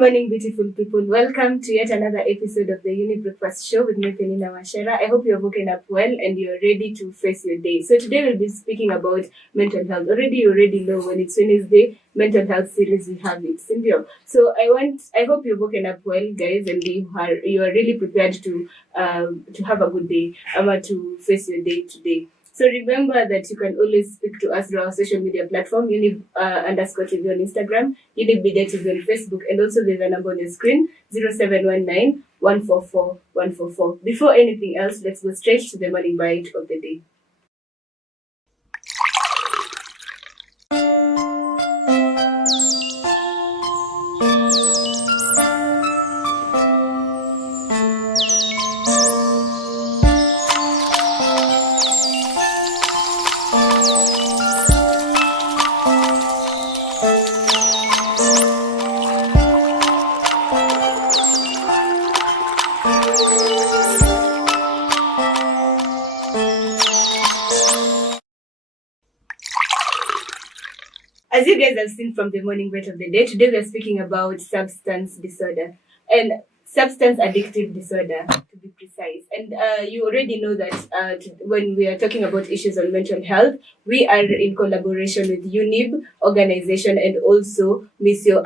morning, beautiful people. Welcome to yet another episode of the Younib Breakfast Show with me, Penina Wachera. I hope you're woken up well and you're ready to face your day. So today we'll be speaking about mental health. You already know when it's Wednesday, mental health series we have it. Simple. So I hope you're woken up well, guys, and you are really prepared to have a good day, to face your day today. So remember that you can always speak to us through our social media platform, Younib _TV on Instagram, Younib MEDIA TV on Facebook, and also there's a number on your screen, 0719 144 144. Before anything else, let's go straight to the morning bite of the day. As you guys have seen from the morning bite of the day, today we are speaking about substance disorder and substance addictive disorder, to be precise. And you already know that when we are talking about issues on mental health, we are in collaboration with Younib organization and also Missio.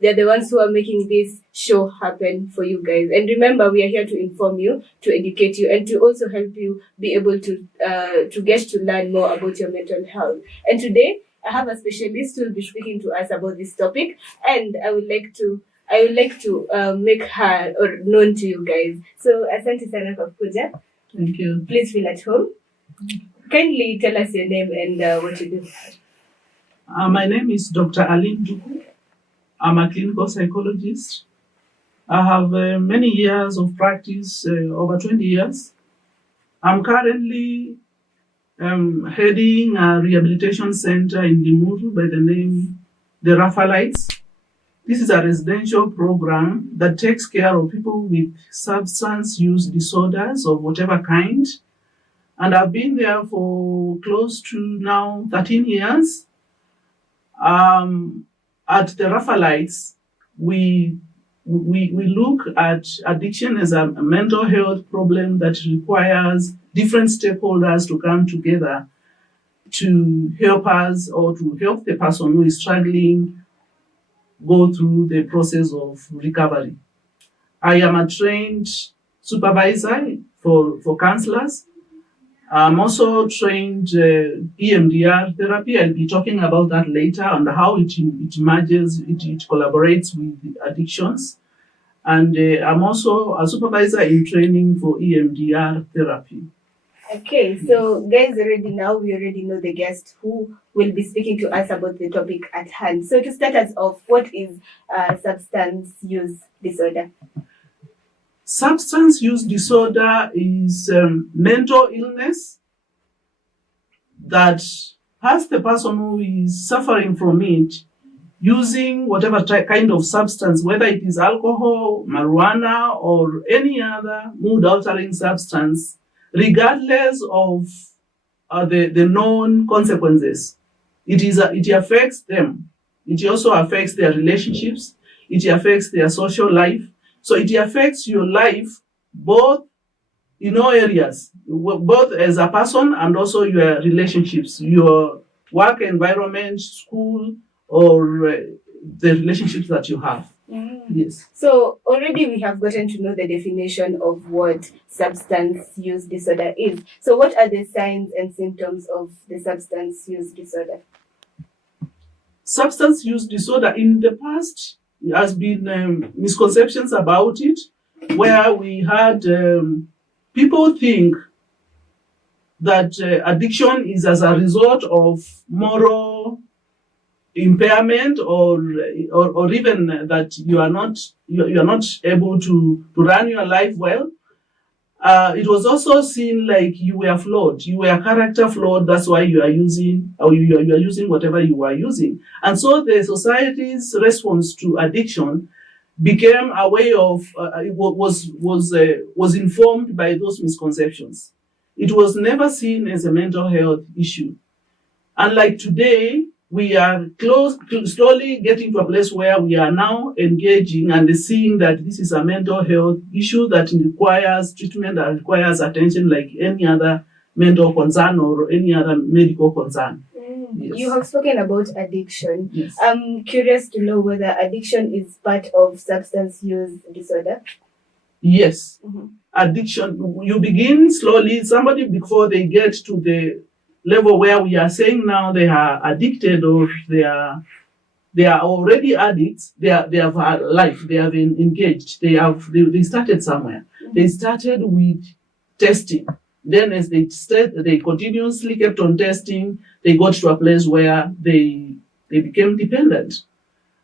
They're the ones who are making this show happen for you guys. And remember, we are here to inform you, to educate you, and to also help you be able to get to learn more about your mental health. And today, I have a specialist who will be speaking to us about this topic, and I would like to make her known to you guys. So, asante sana kwa kuja. Thank you. Please feel at home. Kindly tell us your name and what you do. My name is Dr. Arlen Nduku. I'm a clinical psychologist. I have many years of practice, over 20 years. I'm currently heading a rehabilitation center in Limuru by the name the Raphaelites. This is a residential program that takes care of people with substance use disorders of whatever kind. And I've been there for close to now 13 years. At the Raphaelites, we look at addiction as a mental health problem that requires different stakeholders to come together to help us or to help the person who is struggling go through the process of recovery. I am a trained supervisor for counselors. I'm also trained EMDR therapy. I'll be talking about that later and how it merges, it collaborates with addictions. And I'm also a supervisor in training for EMDR therapy. Okay, so guys, we already know the guest who will be speaking to us about the topic at hand. So to start us off, what is substance use disorder? Substance use disorder is mental illness that has the person who is suffering from it using whatever kind of substance, whether it is alcohol, marijuana, or any other mood-altering substance, regardless of the known consequences. It affects them. It also affects their relationships. It affects their social life. So it affects your life both in all areas, both as a person and also your relationships, your work environment, school, or the relationships that you have. Yes. So already we have gotten to know the definition of what substance use disorder is. So what are the signs and symptoms of the substance use disorder? Substance use disorder in the past has been misconceptions about it, where we had people think that addiction is as a result of moral impairment or even that you are not able to run your life well. It was also seen like you were flawed, you were character flawed, that's why you are using whatever you are using. And so the society's response to addiction became a way of was informed by those misconceptions. It was never seen as a mental health issue. Unlike today, we are slowly getting to a place where we are now engaging and seeing that this is a mental health issue that requires treatment, that requires attention like any other mental concern or any other medical concern. Yes. You have spoken about addiction. Yes. I'm curious to know whether addiction is part of substance use disorder. Yes. Addiction, you begin slowly, somebody before they get to the level where we are saying now they are addicted or they are already addicts, they have a life, they have been engaged, they started somewhere. They started with testing. Then as they continuously kept on testing, they got to a place where they became dependent.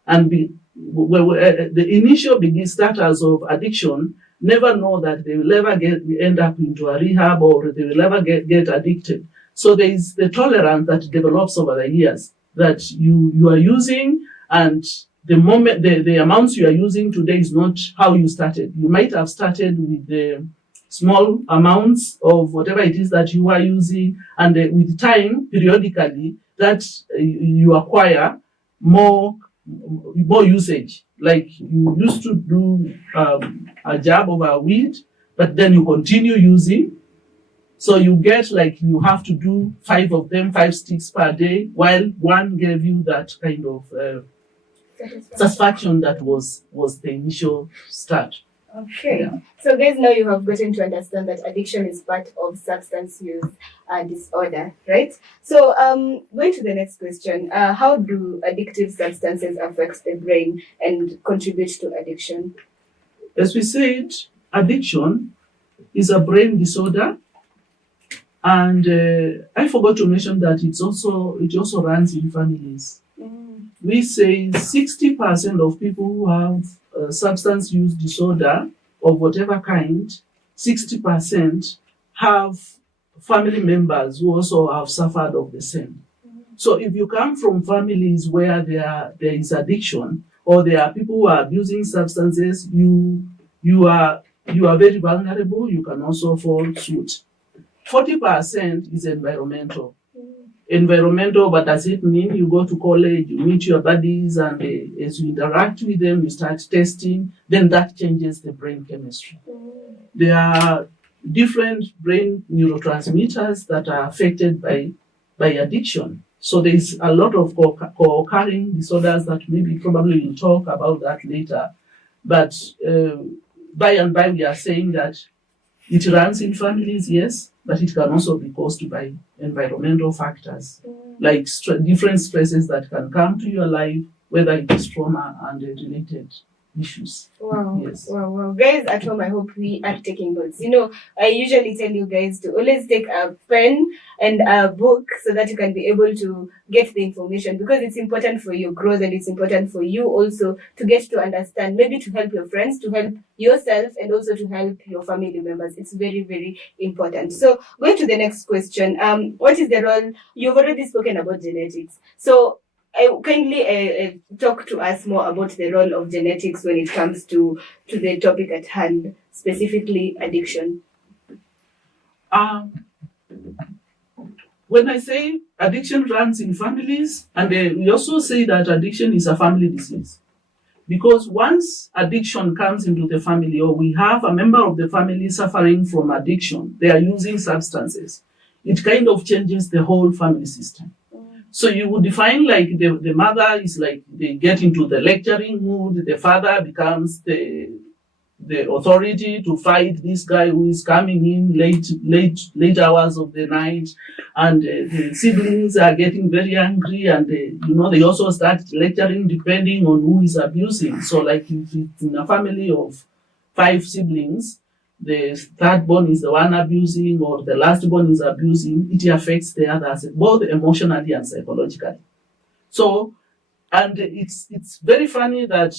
And the initial starters of addiction never know that they will ever end up into a rehab or they will ever get addicted. So there is the tolerance that develops over the years that you are using, and the moment the amounts you are using today is not how you started. You might have started with the small amounts of whatever it is that you are using, and with time, periodically, that you acquire more usage. Like you used to do a jab of a weed, but then you continue using. So you get like you have to do 5 of them, 5 sticks per day, while one gave you that kind of satisfaction that was the initial start. Okay. Yeah. So guys, now you have gotten to understand that addiction is part of substance use disorder, right? So going to the next question, how do addictive substances affect the brain and contribute to addiction? As we said, addiction is a brain disorder, and I forgot to mention that it also runs in families. We say 60% of people who have substance use disorder of whatever kind, 60% have family members who also have suffered of the same. So if you come from families where there is addiction, or there are people who are abusing substances, you are very vulnerable. You can also fall suit. 40% is environmental. Environmental, what does it mean? You go to college, you meet your buddies, and as you interact with them, you start testing, then that changes the brain chemistry. There are different brain neurotransmitters that are affected by addiction. So there is a lot of co-occurring disorders that maybe probably we'll talk about that later. But by and by, we are saying that it runs in families, yes, but it can also be caused by environmental factors, like different stresses that can come to your life, whether it is trauma and related issues. Wow. Yes. Wow. Guys at home, I hope we are taking notes. You know, I usually tell you guys to always take a pen and a book so that you can be able to get the information, because it's important for your growth and it's important for you also to get to understand, maybe to help your friends, to help yourself, and also to help your family members. It's very, very important. So going to the next question, what is the role? You've already spoken about genetics. So kindly talk to us more about the role of genetics when it comes to the topic at hand, specifically addiction. When I say addiction runs in families, and we also say that addiction is a family disease. Because once addiction comes into the family, or we have a member of the family suffering from addiction, they are using substances, it kind of changes the whole family system. So you would define like the mother is like they get into the lecturing mood, the father becomes the authority to fight this guy who is coming in late hours of the night, and the siblings are getting very angry, and they also start lecturing depending on who is abusing. So like if it's in a family of 5 siblings, the third born is the one abusing, or the last born is abusing, it affects the others, both emotionally and psychologically. So, and it's very funny that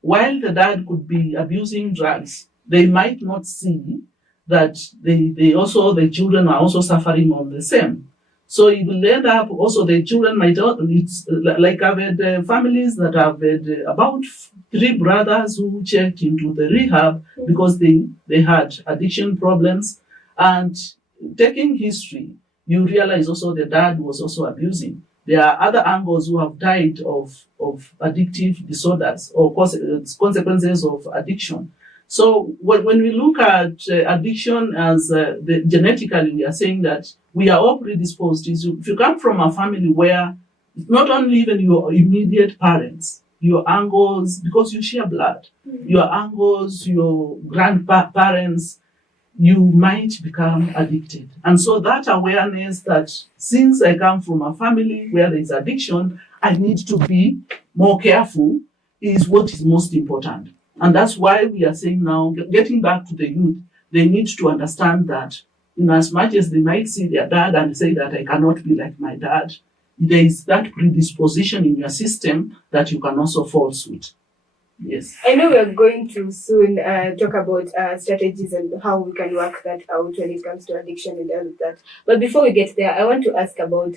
while the dad could be abusing drugs, they might not see that the children are also suffering on the same. So it will end up also the children might, it's like I've had families that have had about 3 brothers who checked into the rehab because they had addiction problems. And taking history, you realize also the dad was also abusing. There are other angles who have died of addictive disorders or consequences of addiction. So when we look at addiction as genetically, we are saying that we are all predisposed. If you come from a family where not only even your immediate parents, your uncles, because you share blood, your uncles, your grandparents, you might become addicted. And so that awareness that since I come from a family where there is addiction, I need to be more careful is what is most important. And that's why we are saying now, getting back to the youth, they need to understand that in as much as they might see their dad and say that I cannot be like my dad, there is that predisposition in your system that you can also fall suit. Yes. I know we're going to soon talk about strategies and how we can work that out when it comes to addiction and all of that. But before we get there, I want to ask about,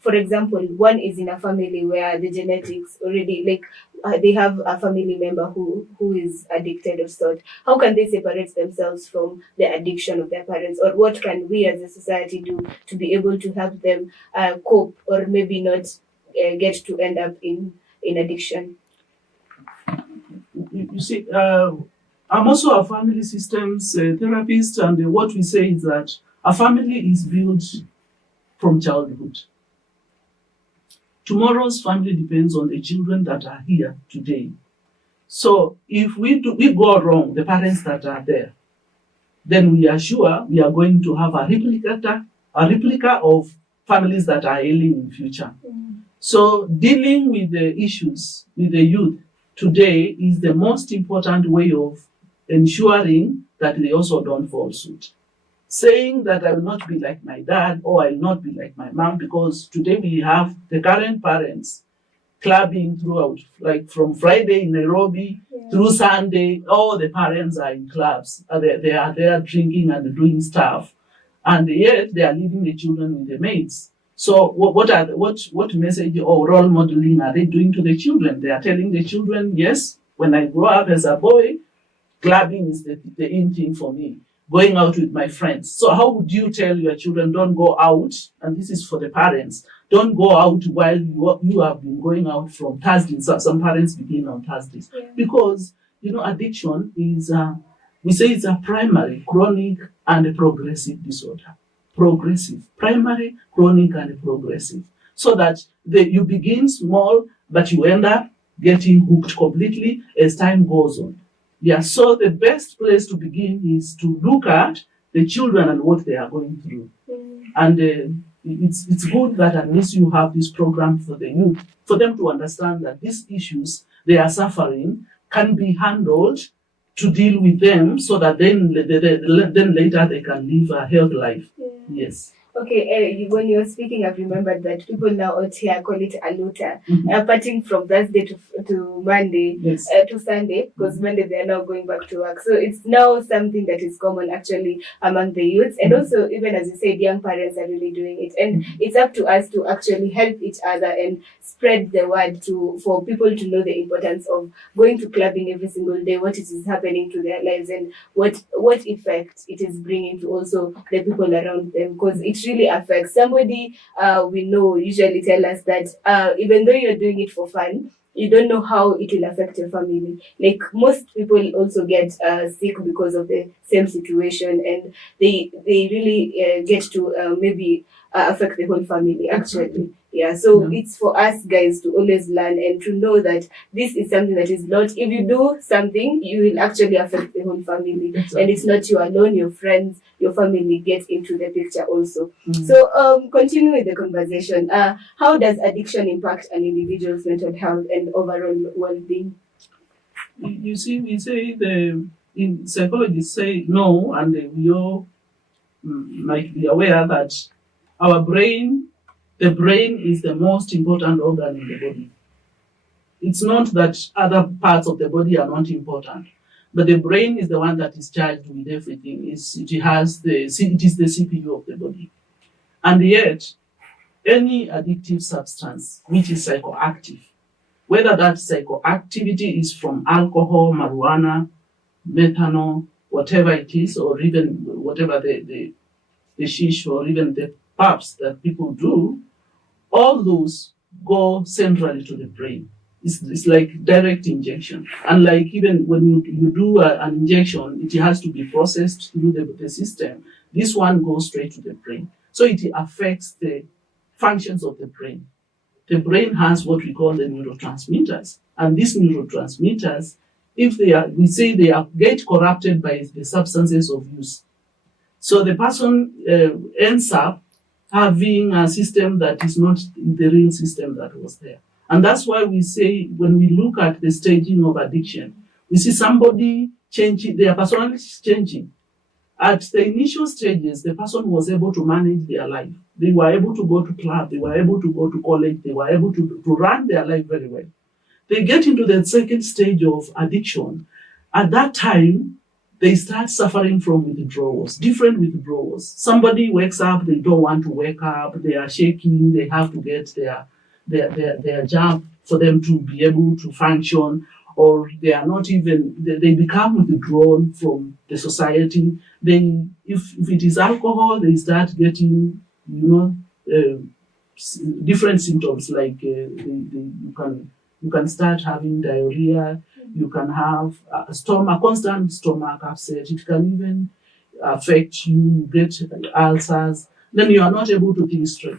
for example, one is in a family where the genetics already, like they have a family member who is addicted or sort. How can they separate themselves from the addiction of their parents? Or what can we as a society do to be able to help them cope or maybe not get to end up in addiction? You see, I'm also a family systems therapist, and what we say is that a family is built from childhood. Tomorrow's family depends on the children that are here today. So if we go wrong, the parents that are there, then we are sure we are going to have a replica of families that are ailing in future. So dealing with the issues with the youth today is the most important way of ensuring that they also don't fall suit. Saying that I will not be like my dad or I will not be like my mom, because today we have the current parents clubbing throughout, like from Friday in Nairobi through Sunday, all the parents are in clubs. They are there drinking and doing stuff, and yet they are leaving the children with the mates. So what message or role modeling are they doing to the children? They are telling the children, yes, when I grow up as a boy, clubbing is the in thing for me, going out with my friends. So how would you tell your children, don't go out, and this is for the parents, don't go out while you have been going out from Thursdays. So some parents begin on Thursdays. Because, addiction is, we say it's a primary, chronic, and a progressive disorder. Progressive, primary, chronic, and progressive. So that you begin small, but you end up getting hooked completely as time goes on. Yeah, so the best place to begin is to look at the children and what they are going through. And it's good that at least you have this program for the youth, for them to understand that these issues they are suffering can be handled, to deal with them, so that then later they can live a healthy life. Yes. Okay, when you were speaking, I've remembered that people now out here call it a luta, parting from Thursday to Monday, to Sunday, because Monday they are now going back to work. So it's now something that is common actually among the youths. And also, even as you said, young parents are really doing it. And it's up to us to actually help each other and spread the word for people to know the importance of going to clubbing every single day, what it is happening to their lives, and what effect it is bringing to also the people around them, because it really affects somebody. We know usually tell us that even though you're doing it for fun, you don't know how it will affect your family. Like most people also get sick because of the same situation, and they really get to maybe affect the whole family actually. Yeah, so it's for us guys to always learn and to know that this is something that is not, if you do something, you will actually affect the whole family. And it's not you alone, your friends, your family get into the picture also. So continue with the conversation. How does addiction impact an individual's mental health and overall well-being? You see, we say in psychologists say no, and we all might be aware that the brain is the most important organ in the body. It's not that other parts of the body are not important, but the brain is the one that is charged with everything. It is the CPU of the body. And yet, any addictive substance which is psychoactive, whether that psychoactivity is from alcohol, marijuana, methanol, whatever it is, or even whatever the shish or even the puffs that people do, all those go centrally to the brain. It's like direct injection. And like even when you do an injection, it has to be processed through the system. This one goes straight to the brain. So it affects the functions of the brain. The brain has what we call the neurotransmitters. And these neurotransmitters, if we say they get corrupted by the substances of use. So the person ends up having a system that is not the real system that was there. And that's why we say when we look at the staging of addiction, we see somebody changing, their personality is changing. At the initial stages, the person was able to manage their life. They were able to go to club, they were able to go to college, they were able to run their life very well. They get into the second stage of addiction. At that time, they start suffering from withdrawals, different withdrawals. Somebody wakes up, they don't want to wake up, they are shaking, they have to get their job for them to be able to function, or they are not even, they become withdrawn from the society. If it is alcohol, they start getting, different symptoms like you can start having diarrhea, you can have constant stomach upset. It can even affect you, get ulcers. Then you are not able to think straight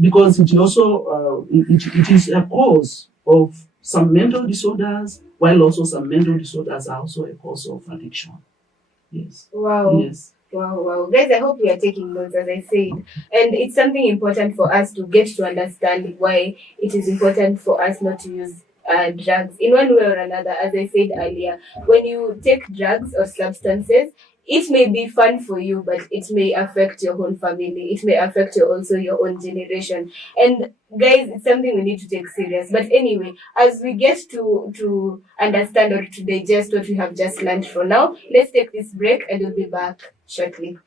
because it also it is a cause of some mental disorders, while also some mental disorders are also a cause of addiction. Yes. Wow. Yes. Wow. Guys, I hope you are taking notes, as I said. And it's something important for us to get to understand why it is important for us not to use drugs in one way or another. As I said earlier, when you take drugs or substances, it may be fun for you, but it may affect your whole family. It may affect also your own generation. And guys, it's something we need to take serious. But anyway, as we get to understand or to digest what we have just learned for now, let's take this break and we'll be back shortly.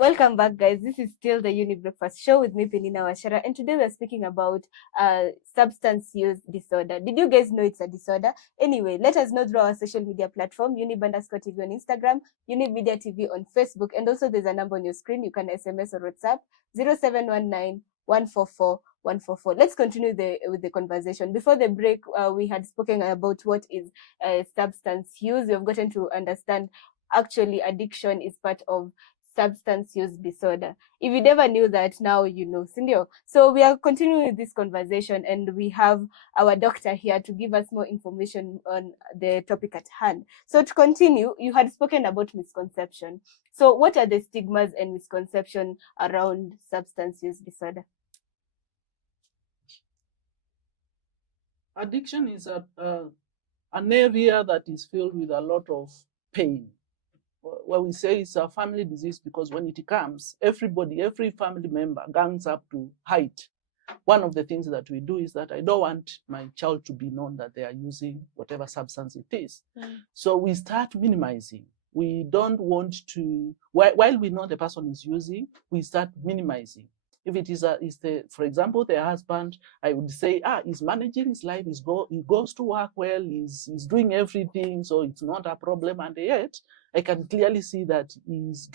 Welcome back, guys. This is still the Younib Breakfast Show with me, Penina Wachera, and today we're speaking about substance use disorder. Did you guys know it's a disorder? Anyway, let us know through our social media platform, Younib_TV on Instagram, Younib MEDIA TV on Facebook, and also there's a number on your screen. You can SMS or WhatsApp 0719 144 144. Let's continue with the conversation. Before the break, we had spoken about what is substance use. We've gotten to understand actually addiction is part of substance use disorder. If you never knew that, now you know, Cindy. So we are continuing with this conversation, and we have our doctor here to give us more information on the topic at hand. So to continue, you had spoken about misconception. So what are the stigmas and misconceptions around substance use disorder? Addiction is an area that is filled with a lot of pain. Well, we say it's a family disease because when it comes, every family member gangs up to hide. One of the things that we do is that I don't want my child to be known that they are using whatever substance it is. So we start minimizing. We don't want to, while we know the person is using, we start minimizing. If it is for example, the husband, I would say, he's managing his life, he goes to work well, he's doing everything, so it's not a problem. And yet, I can clearly see that he's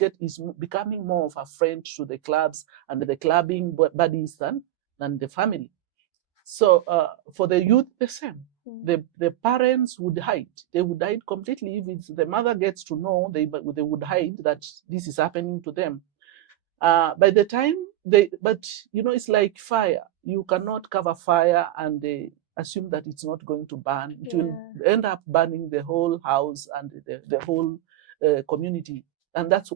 becoming more of a friend to the clubs and the clubbing buddies than the family. So for the youth, the same. The parents would hide. They would hide completely. If the mother gets to know, they would hide that this is happening to them. By the time but it's like fire. You cannot cover fire and assume that it's not going to burn. It will end up burning the whole house and the whole community. And that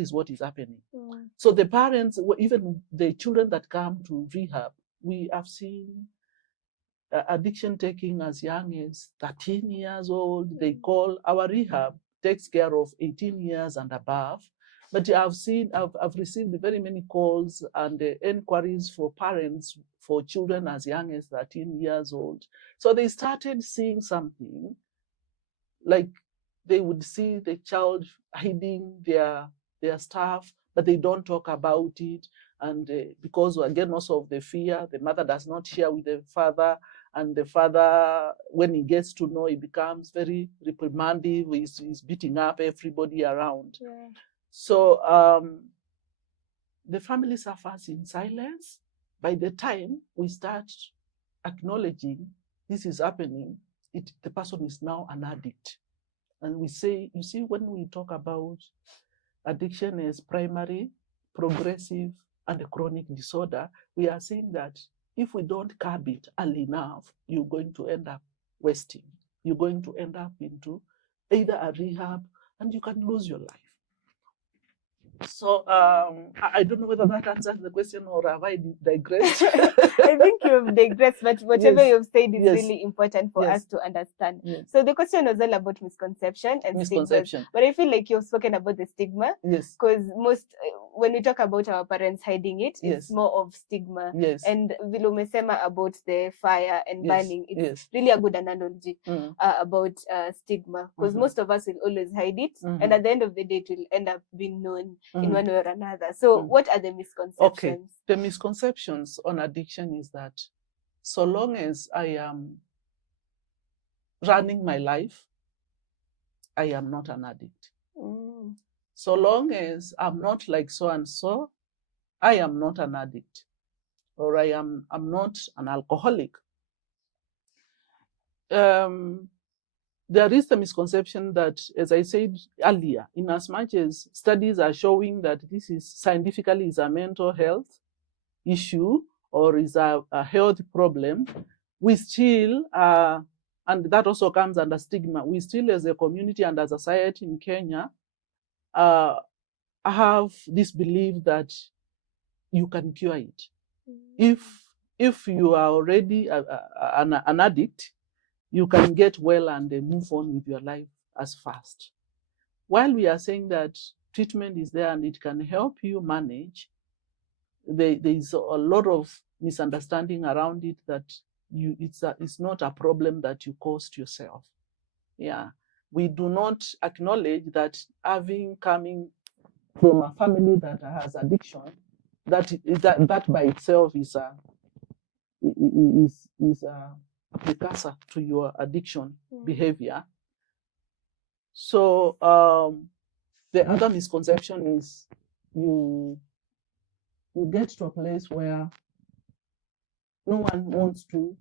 is what is happening. So the parents, even the children that come to rehab, we have seen addiction taking as young as 13 years old. They call our rehab takes care of 18 years and above. But I've received very many calls and inquiries for parents for children as young as 13 years old. So they started seeing something, like they would see the child hiding their stuff, but they don't talk about it. And because, again, also of the fear, the mother does not share with the father. And the father, when he gets to know, he becomes very reprimandative. He's beating up everybody around. Yeah. So the family suffers in silence. By the time we start acknowledging this is happening, the person is now an addict. And we say, you see, when we talk about addiction as primary, progressive, and a chronic disorder, we are saying that if we don't curb it early enough, you're going to end up wasting. You're going to end up into either a rehab, and you can lose your life. So I don't know whether that answers the question or have I digressed? I think you've digressed, but whatever Yes. you've said is Yes. really important for Yes. us to understand. Yes. So the question was all about misconception and Misconception. stigmas. But I feel like you've spoken about the stigma. Yes. Because when we talk about our parents hiding it, Yes. it's more of stigma. Yes. And vile umesema about the fire and Yes. burning, it's Yes. really a good analogy about stigma. Because most of us will always hide it. And at the end of the day, it will end up being known in one way or another. So what are the misconceptions? Okay. The misconceptions on addiction is that so long as I am running my life, I am not an addict. So long as I'm not like so and so, I am not an addict, or I'm not an alcoholic. There is the misconception that, as I said earlier, in as much as studies are showing that this is scientifically is a mental health issue or is a health problem, we still and that also comes under stigma. We still, as a community and as a society in Kenya, have this belief that you can cure it. If you are already an addict, you can get well and move on with your life as fast. While we are saying that treatment is there and it can help you manage, there is a lot of misunderstanding around it that it's not a problem that you caused yourself. Yeah, we do not acknowledge that coming from a family that has addiction, that by itself is a precursor to your addiction behavior. So the other misconception is you get to a place where no one wants to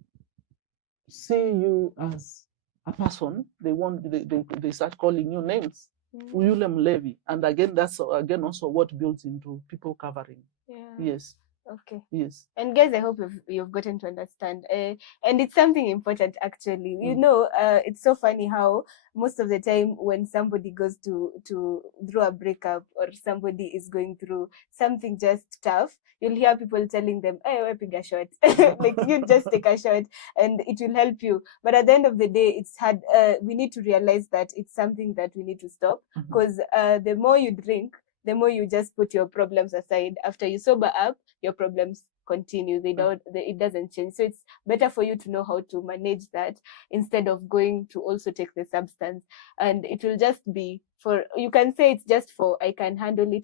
see you as a person. They start calling you names. William Levy. And again, that's again also what builds into people covering. Yeah. Yes. Okay. Yes. And guys, I hope you've gotten to understand. And it's something important, actually. You know, it's so funny how most of the time when somebody goes through a breakup, or somebody is going through something just tough, you'll hear people telling them, "Hey, we're taking a shot." Like, you just take a shot and it will help you. But at the end of the day, it's hard. We need to realize that it's something that we need to stop, because the more you drink, the more you just put your problems aside. After you sober up, your problems continue. It doesn't change. So it's better for you to know how to manage that, instead of going to also take the substance. And it will just be you can say it's just for, I can handle it,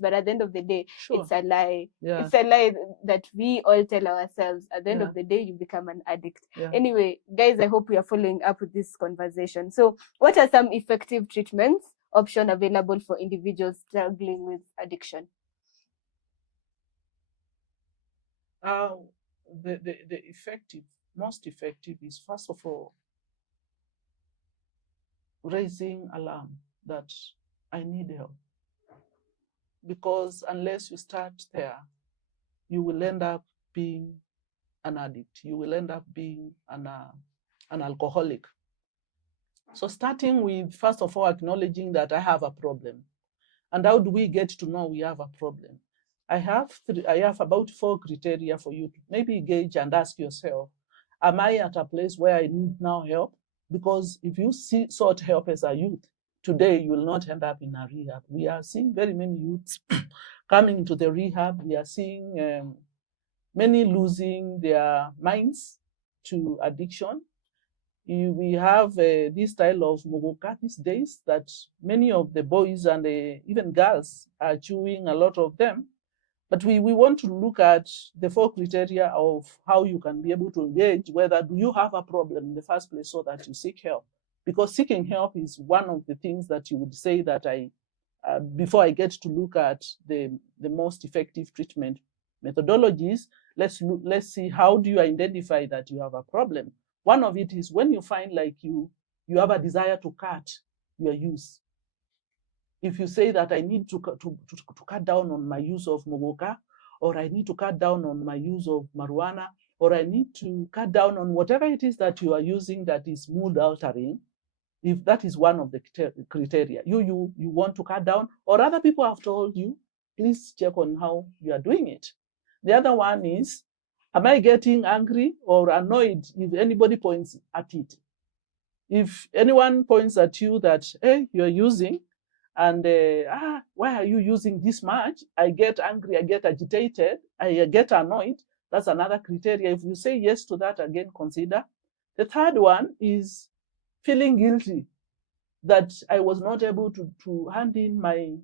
but at the end of the day, it's a lie. It's a lie that we all tell ourselves. At the end of the day, you become an addict. Anyway, guys, I hope we are following up with this conversation. So what are some effective treatments option available for individuals struggling with addiction? The most effective is, first of all, raising alarm that I need help. Because unless you start there, you will end up being an addict. You will end up being an alcoholic. So starting with, first of all, acknowledging that I have a problem. And how do we get to know we have a problem? I have about 4 criteria for you to maybe gauge and ask yourself, am I at a place where I need now help? Because if you sought help as a youth, today you will not end up in a rehab. We are seeing very many youths coming into the rehab. We are seeing many losing their minds to addiction. We have this style of mogoka these days that many of the boys and even girls are chewing, a lot of them. But we want to look at the 4 criteria of how you can be able to engage, whether do you have a problem in the first place, so that you seek help. Because seeking help is one of the things that you would say that before I get to look at the most effective treatment methodologies, let's see, how do you identify that you have a problem? One of it is when you find like you have a desire to cut your use. If you say that I need to cut down on my use of mogoka, or I need to cut down on my use of marijuana, or I need to cut down on whatever it is that you are using that is mood altering, if that is one of the criteria, you want to cut down, or other people have told you, please check on how you are doing it. The other one is, am I getting angry or annoyed if anybody points at it? If anyone points at you that, hey, you're using, and why are you using this much? I get angry, I get agitated, I get annoyed. That's another criteria. If you say yes to that, again, consider. The third one is feeling guilty that I was not able to hand in my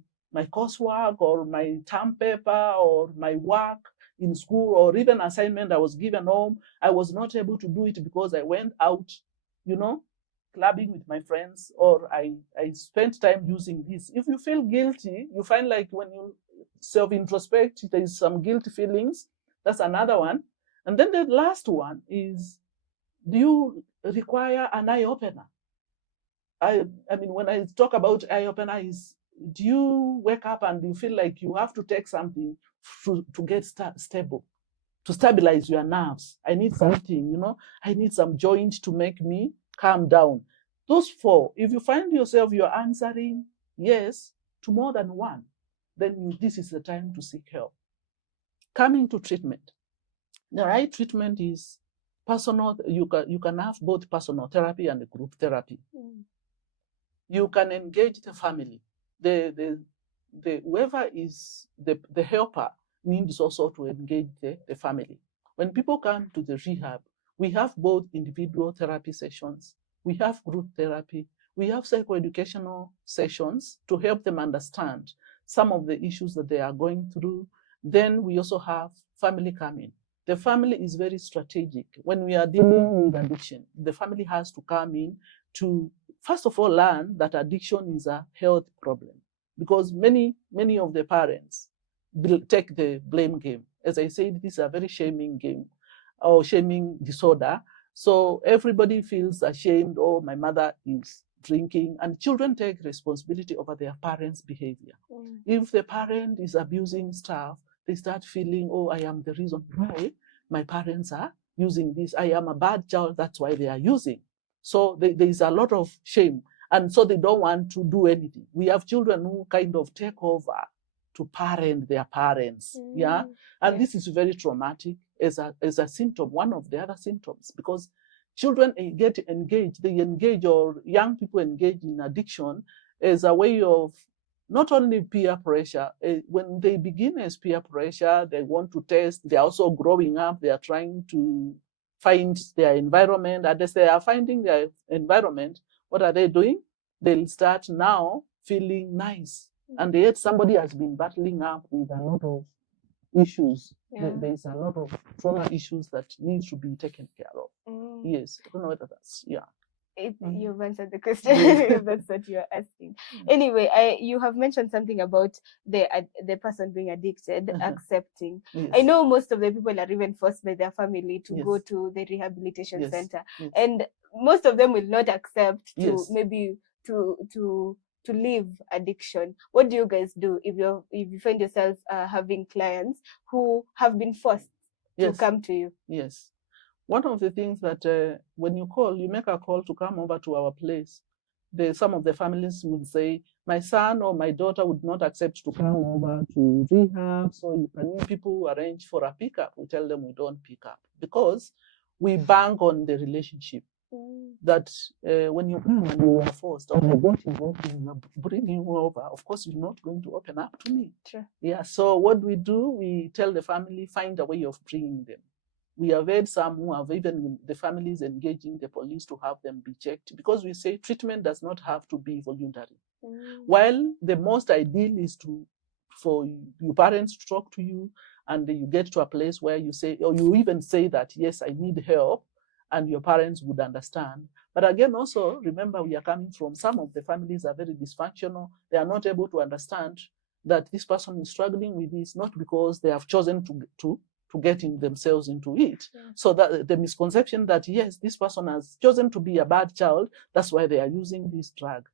coursework, or my term paper, or my work in school, or even assignment I was given home. I was not able to do it because I went out, clubbing with my friends, or I spent time using this. If you feel guilty, you find like when you self-introspect, there is some guilt feelings. That's another one. And then the last one is, do you require an eye-opener? I mean, when I talk about eye-opener, is, do you wake up and you feel like you have to take something to get stable, to stabilize your nerves? I need something, I need some joint to make me calm down. Those 4, if you find yourself you're answering yes to more than one, then this is the time to seek help. Coming to treatment. The right treatment is personal. You can have both personal therapy and group therapy. You can engage the family. Whoever is the helper needs also to engage the family. When people come to the rehab, we have both individual therapy sessions, we have group therapy, we have psychoeducational sessions to help them understand some of the issues that they are going through. Then we also have family coming. The family is very strategic. When we are dealing with addiction, the family has to come in to, first of all, learn that addiction is a health problem, because many of the parents take the blame game. As I said, this is a very shaming game. or shaming disorder. So everybody feels ashamed, oh, my mother is drinking, and children take responsibility over their parents' behavior. If the parent is abusing stuff, they start feeling, oh, I am the reason why my parents are using this. I am a bad child, that's why they are using. So there is a lot of shame, and so they don't want to do anything. We have children who kind of take over to parent their parents, and this is very traumatic as a symptom, one of the other symptoms, because children get engaged, they engage, or young people engage in addiction as a way of not only peer pressure. When they begin as peer pressure, they want to test, they're also growing up, they are trying to find their environment, and as they are finding their environment, what are they doing? They'll start now feeling nice. And yet somebody has been battling up with a lot of issues. There's a lot of trauma issues that need to be taken care of. Yes, I don't know whether that's, You've answered the question. That's what you're asking. Anyway, you have mentioned something about the person being addicted, accepting. Yes. I know most of the people are even forced by their family to go to the rehabilitation center, and most of them will not accept to maybe to leave addiction. What do you guys do if you find yourself having clients who have been forced to come to you? Yes. One of the things that when you make a call to come over to our place, some of the families would say, my son or my daughter would not accept to come over to rehab, so can you people arrange for a pickup? We tell them we don't pick up, because we bank on the relationship. That when you come and you are forced, or I got involved in bringing you over, of course you're not going to open up to me. Sure. Yeah. So what we do, we tell the family, find a way of bringing them. We have had some who have even the families engaging the police to have them be checked, because we say treatment does not have to be voluntary. While the most ideal is for your parents to talk to you, and you get to a place where you say, or you even say that, yes, I need help, and your parents would understand. But again, also remember, we are coming from, some of the families are very dysfunctional. They are not able to understand that this person is struggling with this, not because they have chosen to get themselves into it. So that the misconception that, yes, this person has chosen to be a bad child, that's why they are using this drug.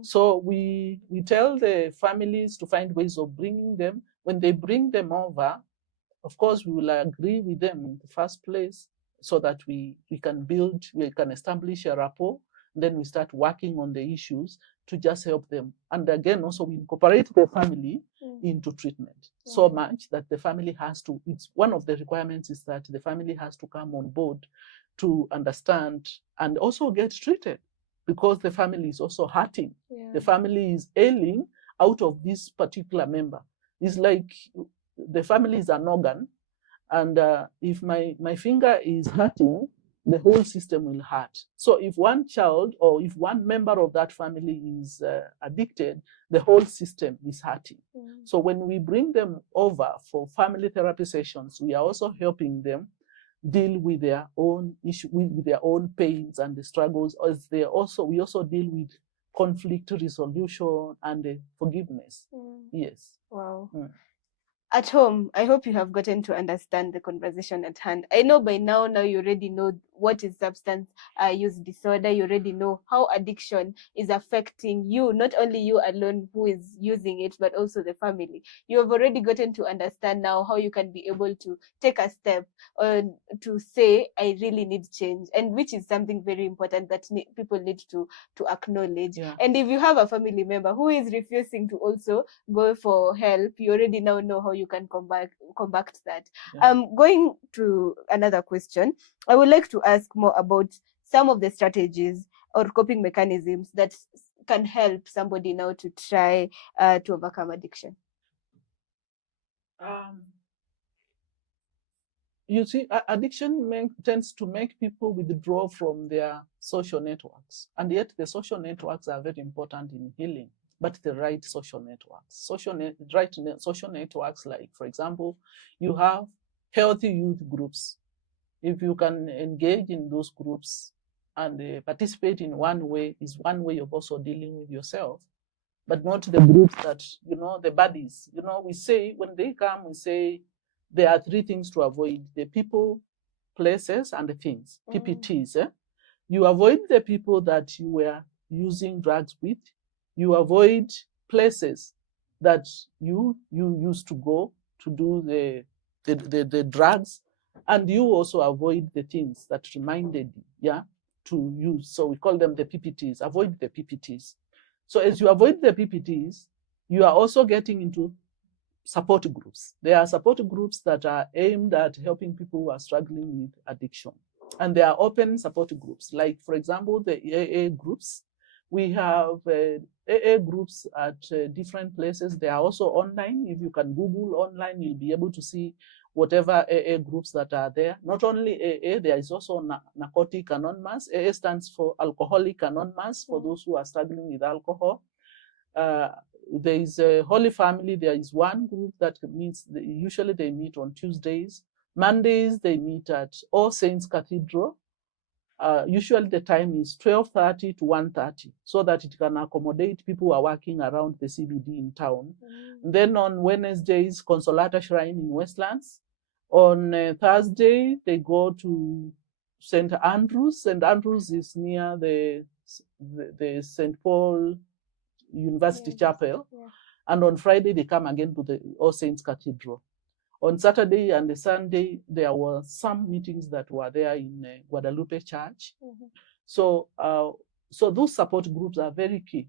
So we tell the families to find ways of bringing them. When they bring them over, of course, we will agree with them in the first place, so that we can establish a rapport. Then we start working on the issues to just help them. And again, also we incorporate the family into treatment so much that the family has to, it's one of the requirements is that the family has to come on board to understand and also get treated, because the family is also hurting. The family is ailing out of this particular member. It's like the family is an organ, and if my finger is hurting, the whole system will hurt. So if one child or if one member of that family is addicted, the whole system is hurting. So when we bring them over for family therapy sessions, we are also helping them deal with their own issue, with their own pains and the struggles. As we also deal with conflict resolution and forgiveness. Yes. Wow. At home, I hope you have gotten to understand the conversation at hand. I know by now you already know what is substance use disorder. You already know how addiction is affecting you, not only you alone who is using it, but also the family. You have already gotten to understand now how you can be able to take a step to say, I really need change, and which is something very important that people need to acknowledge. And if you have a family member who is refusing to also go for help, you already now know how you can combat that. Going to another question, I would like to ask more about some of the strategies or coping mechanisms that can help somebody now to try to overcome addiction. You see, addiction tends to make people withdraw from their social networks, and yet the social networks are very important in healing. But the right social networks. Social networks, like, for example, you have healthy youth groups. If you can engage in those groups and participate in one way, is one way of also dealing with yourself, but not the groups that, the buddies. We say, when they come, we say there are 3 things to avoid. The people places and the things, PPTs. You avoid the people that you were using drugs with. You avoid places that you used to go to do the drugs, and you also avoid the things that reminded you, to use. So we call them the PPTs. Avoid the PPTs. So as you avoid the PPTs, you are also getting into support groups. There are support groups that are aimed at helping people who are struggling with addiction. And there are open support groups, like, for example, the AA groups. We have AA groups at different places. They are also online. If you can Google online, you'll be able to see whatever AA groups that are there. Not only AA, there is also Narcotic Anonymous. AA stands for Alcoholic Anonymous, for those who are struggling with alcohol. There is a Holy Family. There is one group that meets, usually they meet on Tuesdays. Mondays, they meet at All Saints Cathedral. Usually the time is 12:30 to 1:30, so that it can accommodate people who are working around the CBD in town. Then on Wednesdays, Consolata Shrine in Westlands. On Thursday, they go to St. Andrews. St. Andrews is near the St. Paul University Chapel. And on Friday, they come again to the All Saints Cathedral. On Saturday and Sunday, there were some meetings that were there in Guadalupe Church. So those support groups are very key.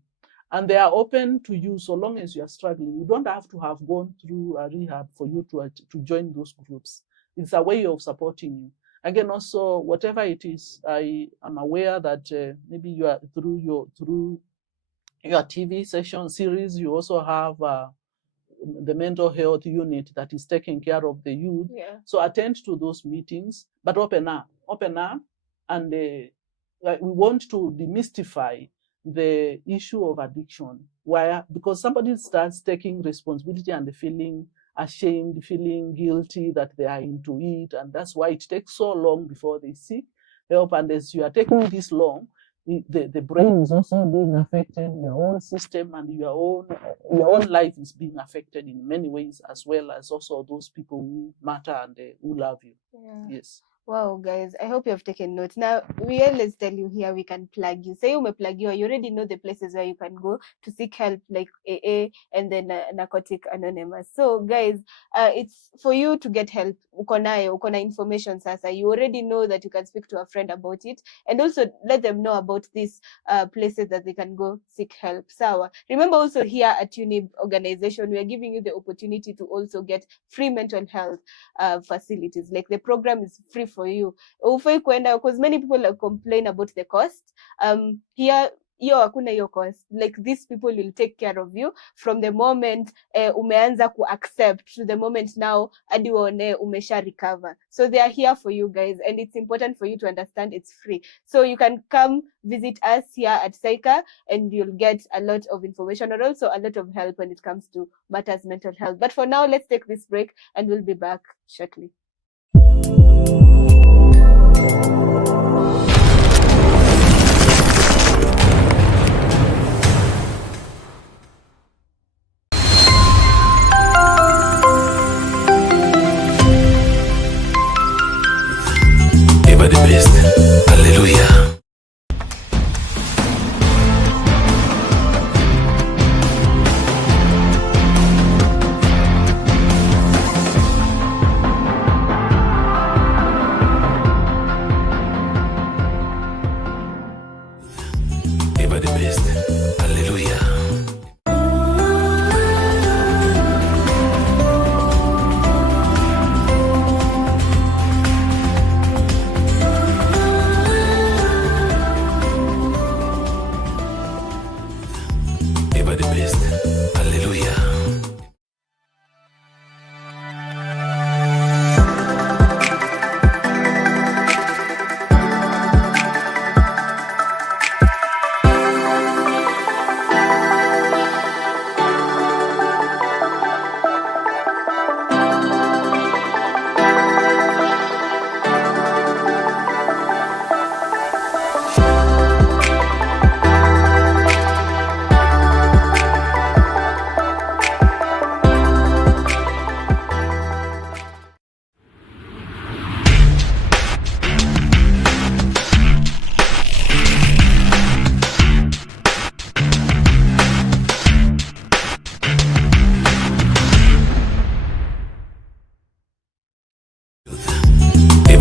And they are open to you so long as you are struggling. You don't have to have gone through a rehab for you to join those groups. It's a way of supporting you. Again, also, whatever it is, I am aware that maybe you are through your TV session series, you also have the mental health unit that is taking care of the youth. So attend to those meetings, but open up. And we want to demystify the issue of addiction, because somebody starts taking responsibility and feeling ashamed, feeling guilty that they are into it, and that's why it takes so long before they seek help. And as you are taking this long, the brain is also being affected, your own system and your own life is being affected in many ways, as well as also those people who matter and who love you. Yes. Wow, guys, I hope you have taken notes. Now, we always tell you here, we can plug you. Say you plug you, you already know the places where you can go to seek help, like AA and then Narcotic Anonymous. So, guys, it's for you to get help. Ukona information, sasa. You already know that you can speak to a friend about it, and also let them know about these places that they can go seek help. So, remember also here at Younib organization, we are giving you the opportunity to also get free mental health facilities. Like the program is free for you. Because many people complain about the cost. Here, hakuna hiyo cost. Like these people will take care of you from the moment umeanza ku accept to the moment now hadi uone umesha recover. So they are here for you guys, and it's important for you to understand it's free. So you can come visit us here at Saika and you'll get a lot of information and also a lot of help when it comes to matters mental health. But for now, let's take this break and we'll be back shortly. Hallelujah.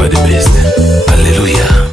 never the best. Hallelujah.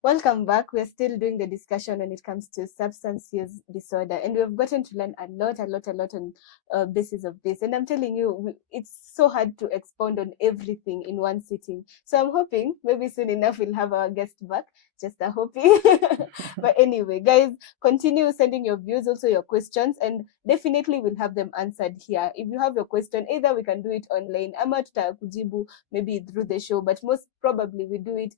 Welcome back. We're still doing the discussion when it comes to substance use disorder, and we've gotten to learn a lot on basis of this. And I'm telling you, it's so hard to expound on everything in one sitting. So I'm hoping maybe soon enough we'll have our guest back. Just a hoping. But anyway, guys, continue sending your views, also your questions, and definitely we'll have them answered here. If you have your question, either we can do it online, ama tutakujibu maybe through the show, but most probably we do it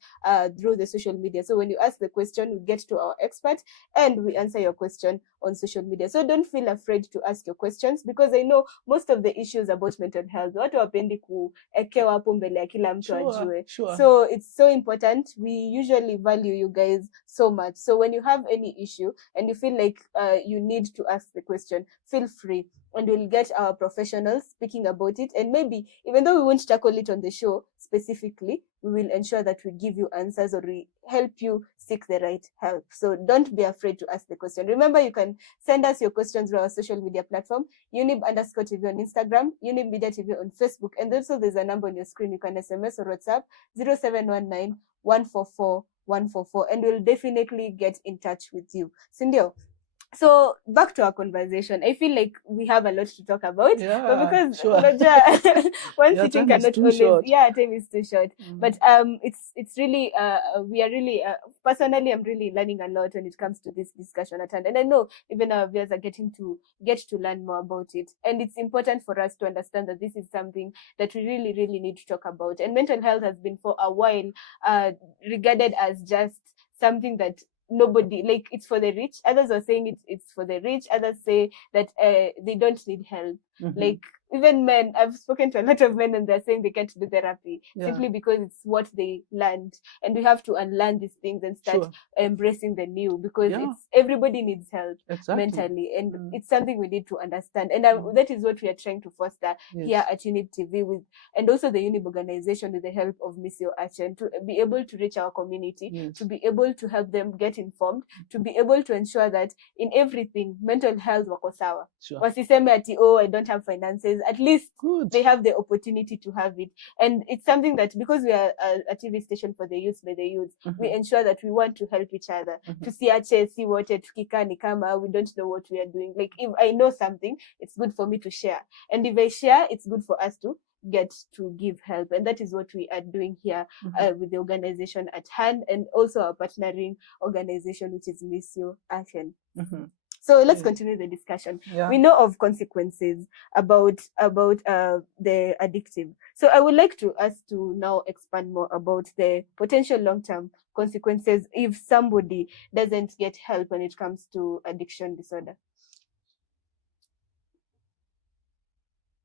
through the social media. So when you ask the question, we get to our expert and we answer your question on social media. So don't feel afraid to ask your questions, because I know most of the issues about mental health, watu wapendi kuekewa hapo mbele ya kila mtu ajue. So it's so important. We usually value you guys so much. So when you have any issue and you feel like you need to ask the question, feel free, and we'll get our professionals speaking about it. And maybe even though we won't tackle it on the show specifically, we will ensure that we give you answers or we help you seek the right help. So don't be afraid to ask the question. Remember, you can send us your questions through our social media platform, Younib_TV on Instagram, Younib Media TV on Facebook, and also there's a number on your screen. You can SMS or WhatsApp 0719 144 144, and we'll definitely get in touch with you. Sindio. So back to our conversation. I feel like we have a lot to talk about, but because one sitting cannot always. Short. Yeah, time is too short. But it's really we are really personally, I'm really learning a lot when it comes to this discussion at hand, and I know even our viewers are getting to learn more about it. And it's important for us to understand that this is something that we really need to talk about. And mental health has been for a while regarded as just something that nobody, like, it's for the rich. Others are saying it's for the rich. Others say that they don't need help. Like, even men, I've spoken to a lot of men and they're saying they can't do therapy simply because it's what they learned, and we have to unlearn these things and start embracing the new, because it's everybody needs help mentally, and it's something we need to understand, and that is what we are trying to foster here at Younib TV with, and also the Younib organization with the help of Missio Action, to be able to reach our community, to be able to help them get informed, to be able to ensure that in everything mental health wako sawa. Wasiseme ati, oh, I don't have finances. At least they have the opportunity to have it. And it's something that, because we are a TV station for the youth, by the youth, we ensure that we want to help each other. To see what tukika ni kama we don't know what we are doing. Like, if I know something, it's good for me to share. And if I share, it's good for us to get to give help. And that is what we are doing here with the organization at hand, and also our partnering organization, which is Missio Action. So let's continue the discussion. We know of consequences about the addictive. So I would like to us to now expand more about the potential long-term consequences if somebody doesn't get help when it comes to addiction disorder.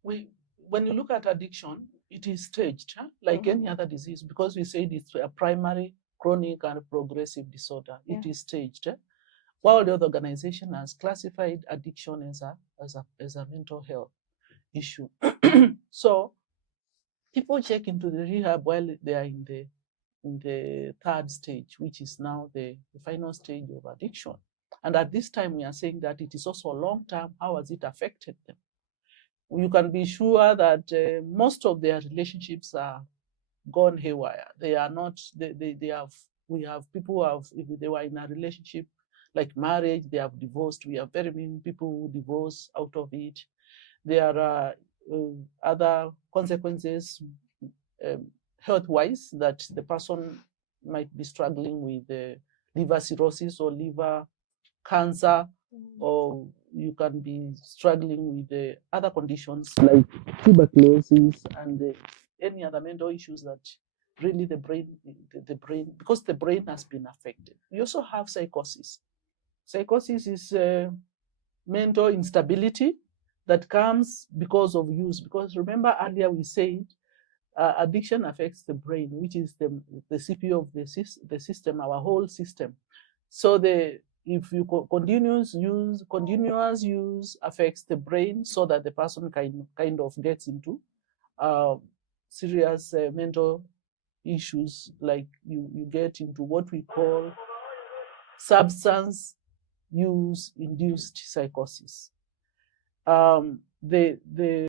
When you look at addiction, it is staged, like any other disease, because we said it's a primary, chronic, and progressive disorder. It is staged. While the other organization has classified addiction as a mental health issue. So people check into the rehab while they are in the third stage, which is now the final stage of addiction. And at this time, we are saying that it is also a long term. How has it affected them? You can be sure that most of their relationships are gone haywire. They are not. We have people who have, if they were in a relationship like marriage, they have divorced. We have very many people who divorce out of it. There are other consequences health-wise, that the person might be struggling with liver cirrhosis or liver cancer, or you can be struggling with other conditions like tuberculosis and any other mental issues that really the brain, because the brain has been affected. We also have psychosis. Psychosis is mental instability that comes because of use. Because remember earlier we said addiction affects the brain, which is the CPU of the system, our whole system. So if you continuous use affects the brain, so that the person kind of gets into serious mental issues, like you get into what we call substance use induced psychosis. The